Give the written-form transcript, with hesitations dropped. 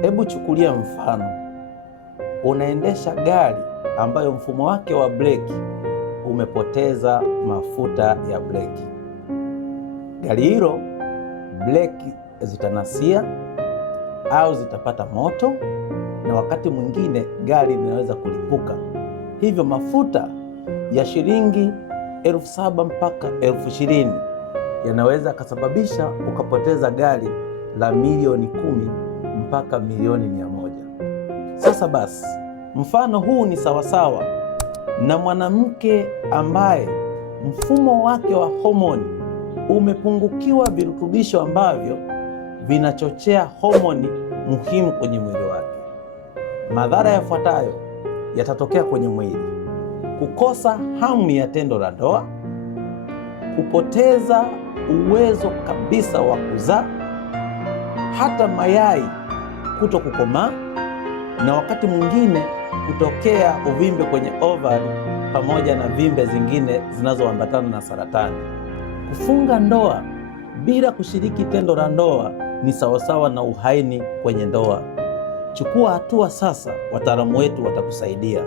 Hebu chukulia mfano, unaendesha gari ambayo mfumo wake wa breki umepoteza mafuta ya breki. Gari hilo breki zitanasia au zitapata moto, na wakati mwingine gari linaweza kulipuka. Hivyo mafuta ya shilingi 7,000 mpaka 20,000 yanaweza kusababisha ukapoteza gari la milioni 10 mpaka milioni 100. Sasa basi, mfano huu ni sawasawa na mwanamke ambaye mfumo wake wa homoni umepungukiwa virutubisho ambavyo vinachochea homoni muhimu kwenye mwili wake. Madhara yafuatayo yatatokea kwenye mwili: kukosa hamu ya tendo la ndoa, kupoteza uwezo kabisa wa kuzaa, hata mayai kuto kukomaa, na wakati mwingine kutokea uvimbe kwenye ovari pamoja na vimbe zingine zinazoambatana na saratani. Kufunga ndoa bila kushiriki tendo la ndoa ni sawasawa na uhaini kwenye ndoa. Chukua hatua sasa, wataalamu wetu watakusaidia.